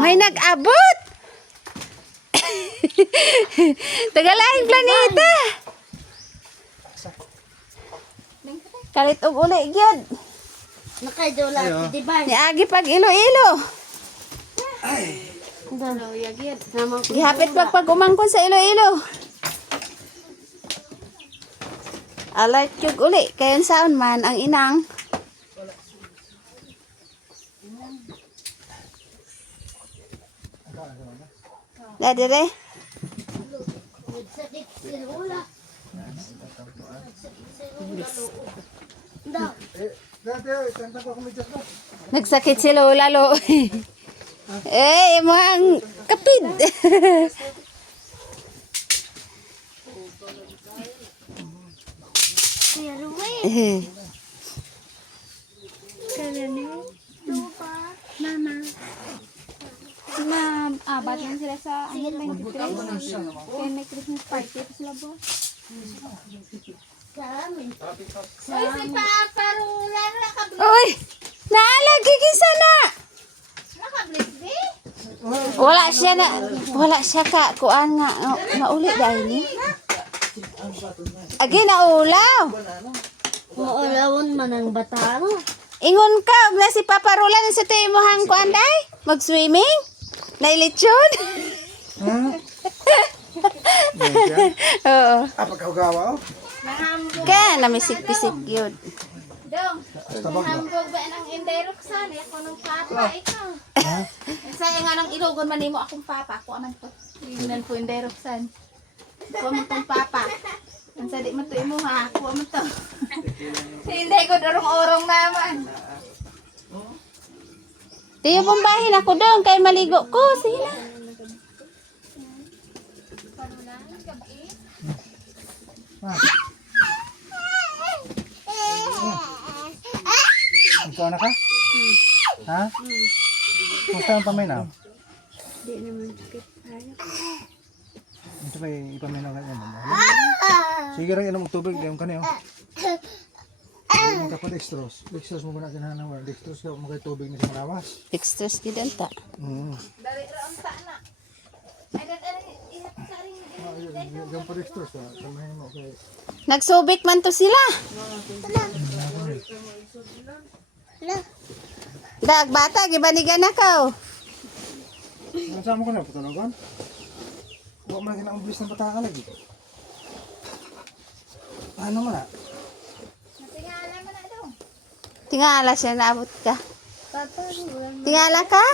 May nag-abot. Tagalaing planeta. Kalit og uli gyud. Nakaidola, di ba? Niagi pag Iloilo. Gihapit pag umangkon sa Iloilo. Alert yung uli. Kayon saon man ang inang. Dadire. Nagsakit si Lola lo. Eh, mga kapid. Abad lang sila sa ano 23. Kaya may Christmas party pa sila bo. Uy, si Papa Rula, nakablit. Uy! Naalagi kisa na! Nakablit, di? Wala siya ka kuan nga mauli dahil ni. Agi na ulaw. Maulawon man ang bata, no? Ingon ka og na si Papa Roland sa tayo mo hang kuan day? Mag-swimming? Nailitsyon? Oo. Apa kau gawa? Ka namisik-pisik yun. Dong, hambog ba ng Inderoksan? Ako ng papa, ikaw. Saya nga nang ilugon man nimo akong papa. Ako anang to. Inan ko Inderoksan. Ako man tong papa. Ang sadi man to imo ha. Ako man to. Hindi ko dorong-orong naman. Tiyo pumbahin ako doon kay maligo ko. Sige na. Ikaw na ka? Ha? Kumusta ang paminaw? Di naman sakit. Ito ba ipaminaw ka naman? Sige rin inom tubig. Diyan ka niyo. Hindi mo ka pa dextrose. Dextrose mo muna kinahanawa. Dextrose ka makay tubig na sa manawas. Extras gidan ta. Dari raon ta na. Ay, dari, ihat sa rin. Diyan pa dextrose. Samahin mo kay... Nagsubik man to sila. Dag bata gibanigan na ka. Nasama ko na patulogan. Huwag mo na kinakamblis ng bata ka lagi. Ano mo na? Natingala mo na daw. Tingala siya naabot ka. Papa Rula. Tingala ka?